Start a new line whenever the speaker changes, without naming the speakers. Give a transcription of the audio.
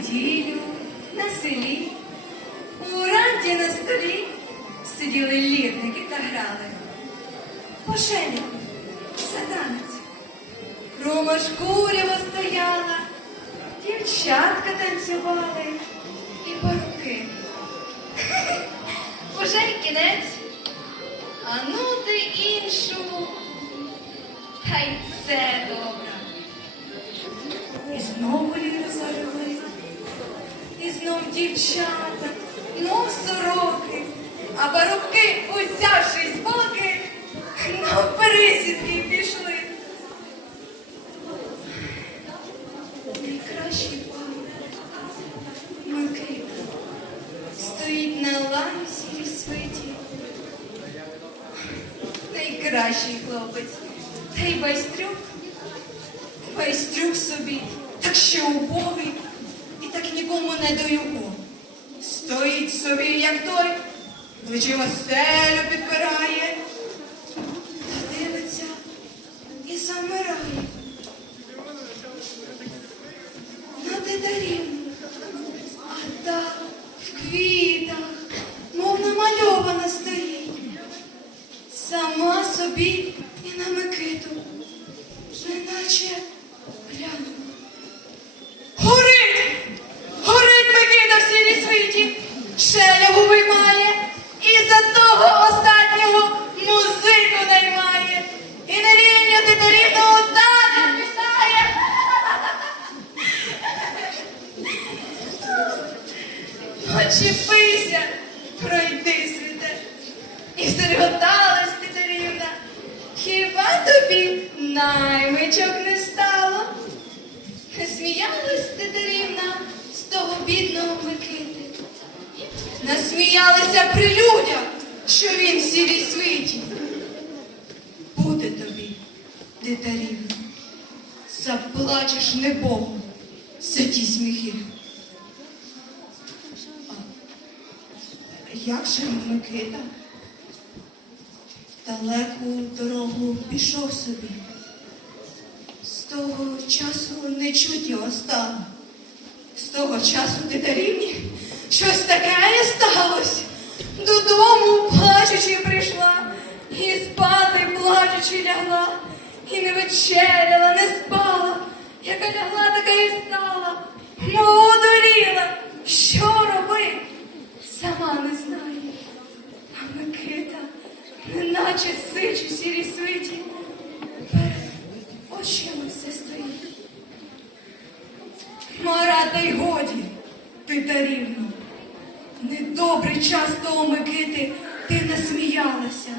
неділю на селі у ранді на столі сиділи лірники та грали. Пошелі, сатанець. Рома шкуряво стояла, дівчатка танцювали і парки. Уже й кінець. А ну ти іншу. Хай це добре. І знову ліри залили, знов дівчата, мов сороки, а парубки, узявшись боки, на пересідки пішли. Найкращий пан Микита стоїть на ланці свиті. Найкращий хлопець, та й байстрюк. Байстрюк собі, так ще убогий, нікому не до його. Стоїть собі, як той, плечима стелю підпирає, та дивиться і замирає. На дидарівну, а та в квітах, мов намальована стоїть. Сама собі і на Микиту, неначе гляну. Горить! Горить Микита в сірій світі, шелягу виймає, і за того останнього музику наймає. І на рівню ти рівного здання писає. Очіпися, пройди світе. І зареготалась Титарівна. Хіба тобі наймичок не стало? Сміялась Титарівна з того бідного Микити. Насміялися при людях, що він в сірій світі. Буде тобі, Титарівна, заплачеш не Богу за ті сміхи. Як же Микита? Далеку дорогу пішов собі. З того часу не чуть його стало. З того часу титарівні щось таке сталося. Додому плачучи прийшла, і спати плачучи лягла, і не вечеряла, не спала. Яка лягла, така і стала. Мов одуріла. Що робити? Сама не знаю. А Микита, неначе сич у сірій свиті, перед очима все стоїть. Мара, та й годі, ти тарівно. Недобрий час того Микити, ти насміялася.